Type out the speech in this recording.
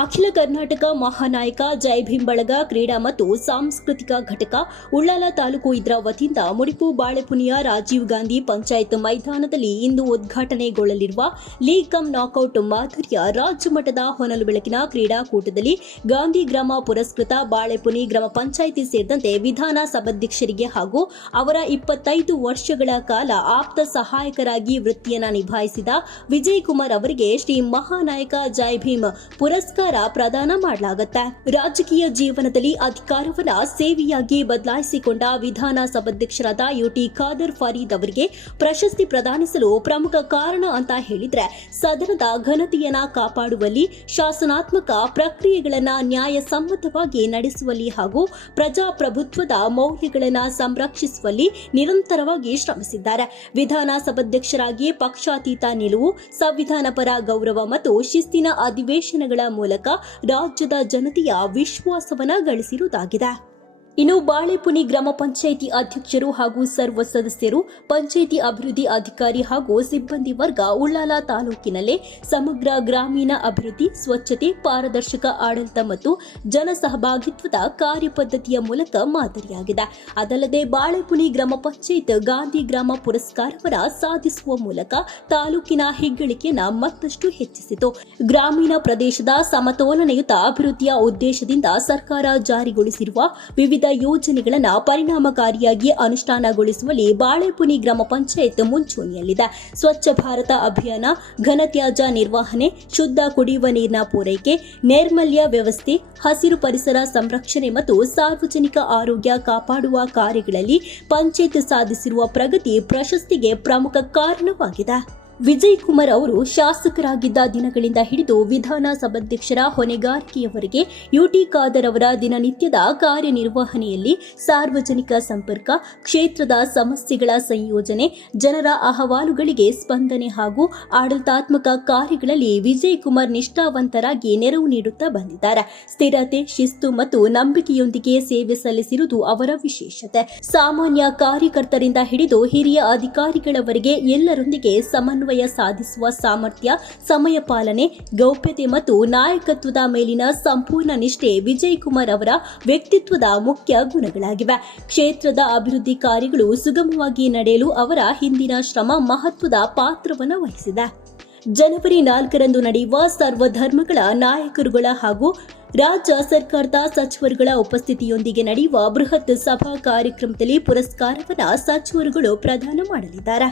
ಅಖಿಲ ಕರ್ನಾಟಕ ಮಹಾನಾಯಕ ಜೈ ಭೀಮ್ ಬಳಗ ಕ್ರೀಡಾ ಮತ್ತು ಸಾಂಸ್ಕೃತಿಕ ಘಟಕ ಉಳ್ಳಾಲ ತಾಲೂಕು ಇದರ ವತಿಯಿಂದ ಮುಡಿಪು ಬಾಳೆಪುನಿಯ ರಾಜೀವ್ ಗಾಂಧಿ ಪಂಚಾಯತ್ ಮೈದಾನದಲ್ಲಿ ಇಂದು ಉದ್ಘಾಟನೆಗೊಳ್ಳಲಿರುವ ಲೀಗ್ ಕಮ್ ನಾಕೌಟ್ ಮಾದರಿಯ ರಾಜ್ಯ ಮಟ್ಟದ ಹೊನಲು ಬೆಳಕಿನ ಕ್ರೀಡಾಕೂಟದಲ್ಲಿ ಗಾಂಧಿ ಗ್ರಾಮ ಪುರಸ್ಕೃತ ಬಾಳೆಪುನಿ ಗ್ರಾಮ ಪಂಚಾಯಿತಿ ಸೇರಿದಂತೆ ವಿಧಾನ ಸಭಾಧ್ಯಕ್ಷರಿಗೆ ಹಾಗೂ ಅವರ 25 ವರ್ಷಗಳ ಕಾಲ ಆಪ್ತ ಸಹಾಯಕರಾಗಿ ವೃತ್ತಿಯನ್ನು ನಿಭಾಯಿಸಿದ ವಿಜಯ್ ಕುಮಾರ್ ಅವರಿಗೆ ಶ್ರೀ ಮಹಾನಾಯಕ ಜೈ ಭೀಮ್ ಪುರಸ್ಕಾರ ಪ್ರದಾನ ಮಾಡಲಾಗುತ್ತೆ. ರಾಜಕೀಯ ಜೀವನದಲ್ಲಿ ಅಧಿಕಾರವನ್ನ ಸೇವೆಯಾಗಿ ಬದಲಾಯಿಸಿಕೊಂಡ ವಿಧಾನ ಸಭಾಧ್ಯಕ್ಷರಾದ ಯುಟಿ ಖಾದರ್ ಫರೀದ್ ಅವರಿಗೆ ಪ್ರಶಸ್ತಿ ಪ್ರದಾನಿಸಲು ಪ್ರಮುಖ ಕಾರಣ ಅಂತ ಹೇಳಿದ್ರೆ ಸದನದ ಘನತೆಯನ್ನ ಕಾಪಾಡುವಲ್ಲಿ, ಶಾಸನಾತ್ಮಕ ಪ್ರಕ್ರಿಯೆಗಳನ್ನ ನ್ಯಾಯಸಮ್ಮತವಾಗಿ ನಡೆಸುವಲ್ಲಿ ಹಾಗೂ ಪ್ರಜಾಪ್ರಭುತ್ವದ ಮೌಲ್ಯಗಳನ್ನು ಸಂರಕ್ಷಿಸುವಲ್ಲಿ ನಿರಂತರವಾಗಿ ಶ್ರಮಿಸಿದ್ದಾರೆ. ವಿಧಾನ ಸಭಾಧ್ಯಕ್ಷರಾಗಿ ಪಕ್ಷಾತೀತ ನಿಲುವು, ಸಂವಿಧಾನ ಪರ ಗೌರವ ಮತ್ತು ಶಿಸ್ತಿನ ಅಧಿವೇಶನಗಳ ಮೂಲಕ ರಾಜ್ಯದ ಜನತೆಯ ವಿಶ್ವಾಸವನ್ನ ಗಳಿಸಿರುವುದಾಗಿದೆ. ಇನ್ನು ಬಾಳೆಪುನಿ ಗ್ರಾಮ ಪಂಚಾಯಿತಿ ಅಧ್ಯಕ್ಷರು ಹಾಗೂ ಸರ್ವ ಸದಸ್ಯರು, ಪಂಚಾಯಿತಿ ಅಭಿವೃದ್ಧಿ ಅಧಿಕಾರಿ ಹಾಗೂ ಸಿಬ್ಬಂದಿ ವರ್ಗ ಉಳ್ಳಾಲ ತಾಲೂಕಿನಲ್ಲೇ ಸಮಗ್ರ ಗ್ರಾಮೀಣ ಅಭಿವೃದ್ಧಿ, ಸ್ವಚ್ಛತೆ, ಪಾರದರ್ಶಕ ಆಡಳಿತ ಮತ್ತು ಜನಸಹಭಾಗಿತ್ವದ ಕಾರ್ಯಪದ್ಧತಿಯ ಮೂಲಕ ಮಾದರಿಯಾಗಿದೆ. ಅದಲ್ಲದೆ ಬಾಳೆಪುನಿ ಗ್ರಾಮ ಪಂಚಾಯತ್ ಗಾಂಧಿ ಗ್ರಾಮ ಪುರಸ್ಕಾರವನ್ನ ಸಾಧಿಸುವ ಮೂಲಕ ತಾಲೂಕಿನ ಹೆಗ್ಗಳಿಕೆಯನ್ನು ಮತ್ತಷ್ಟು ಹೆಚ್ಚಿಸಿತು. ಗ್ರಾಮೀಣ ಪ್ರದೇಶದ ಸಮತೋಲನಯುತ ಅಭಿವೃದ್ಧಿಯ ಉದ್ದೇಶದಿಂದ ಸರ್ಕಾರ ಜಾರಿಗೊಳಿಸಿರುವ ವಿವಿಧ ಯೋಜನೆಗಳನ್ನು ಪರಿಣಾಮಕಾರಿಯಾಗಿ ಅನುಷ್ಠಾನಗೊಳಿಸುವಲ್ಲಿ ಬಾಳೆಪುನಿ ಗ್ರಾಮ ಪಂಚಾಯತ್ ಮುಂಚೂಣಿಯಲ್ಲಿದೆ. ಸ್ವಚ್ಛ ಭಾರತ ಅಭಿಯಾನ, ಘನತ್ಯಾಜ್ಯ ನಿರ್ವಹಣೆ, ಶುದ್ಧ ಕುಡಿಯುವ ನೀರಿನ ಪೂರೈಕೆ, ನೈರ್ಮಲ್ಯ ವ್ಯವಸ್ಥೆ, ಹಸಿರು ಪರಿಸರ ಸಂರಕ್ಷಣೆ ಮತ್ತು ಸಾರ್ವಜನಿಕ ಆರೋಗ್ಯ ಕಾಪಾಡುವ ಕಾರ್ಯಗಳಲ್ಲಿ ಪಂಚಾಯತ್ ಸಾಧಿಸಿರುವ ಪ್ರಗತಿ ಪ್ರಶಸ್ತಿಗೆ ಪ್ರಮುಖ ಕಾರಣವಾಗಿದೆ. ವಿಜಯ್ ಕುಮಾರ್ ಅವರು ಶಾಸಕರಾಗಿದ್ದ ದಿನಗಳಿಂದ ಹಿಡಿದು ವಿಧಾನ ಸಭಾಧ್ಯಕ್ಷರ ಹೊಣೆಗಾರಿಕೆಯವರೆಗೆ ಯುಟಿ ಖಾದರ್ ಅವರ ದಿನನಿತ್ಯದ ಕಾರ್ಯನಿರ್ವಹಣೆಯಲ್ಲಿ ಸಾರ್ವಜನಿಕ ಸಂಪರ್ಕ, ಕ್ಷೇತ್ರದ ಸಮಸ್ಯೆಗಳ ಸಂಯೋಜನೆ, ಜನರ ಅಹವಾಲುಗಳಿಗೆ ಸ್ಪಂದನೆ ಹಾಗೂ ಆಡಳಿತಾತ್ಮಕ ಕಾರ್ಯಗಳಲ್ಲಿ ವಿಜಯ್ ಕುಮಾರ್ ನಿಷ್ಠಾವಂತರಾಗಿ ನೆರವು ನೀಡುತ್ತಾ ಬಂದಿದ್ದಾರೆ. ಸ್ಥಿರತೆ, ಶಿಸ್ತು ಮತ್ತು ನಂಬಿಕೆಯೊಂದಿಗೆ ಸೇವೆ ಸಲ್ಲಿಸಿರುವುದು ಅವರ ವಿಶೇಷತೆ. ಸಾಮಾನ್ಯ ಕಾರ್ಯಕರ್ತರಿಂದ ಹಿಡಿದು ಹಿರಿಯ ಅಧಿಕಾರಿಗಳವರೆಗೆ ಎಲ್ಲರೊಂದಿಗೆ ಸಮನ್ವಯ ಸಾಧಿಸುವ ಸಾಮರ್ಥ್ಯ, ಸಮಯ ಪಾಲನೆ, ಗೌಪ್ಯತೆ ಮತ್ತು ನಾಯಕತ್ವದ ಮೇಲಿನ ಸಂಪೂರ್ಣ ನಿಷ್ಠೆ ವಿಜಯ್ ಕುಮಾರ್ ಅವರ ವ್ಯಕ್ತಿತ್ವದ ಮುಖ್ಯ ಗುಣಗಳಾಗಿವೆ. ಕ್ಷೇತ್ರದ ಅಭಿವೃದ್ಧಿ ಕಾರ್ಯಗಳು ಸುಗಮವಾಗಿ ನಡೆಯಲು ಅವರ ಹಿಂದಿನ ಶ್ರಮ ಮಹತ್ವದ ಪಾತ್ರವನ್ನು ವಹಿಸಿದೆ. ಜನವರಿ 4ರಂದು ನಡೆಯುವ ಸರ್ವಧರ್ಮಗಳ ನಾಯಕರುಗಳ ಹಾಗೂ ರಾಜ್ಯ ಸರ್ಕಾರದ ಸಚಿವರುಗಳ ಉಪಸ್ಥಿತಿಯೊಂದಿಗೆ ನಡೆಯುವ ಬೃಹತ್ ಸಭಾ ಕಾರ್ಯಕ್ರಮದಲ್ಲಿ ಪುರಸ್ಕಾರವನ್ನು ಸಚಿವರುಗಳು ಪ್ರದಾನ ಮಾಡಲಿದ್ದಾರೆ.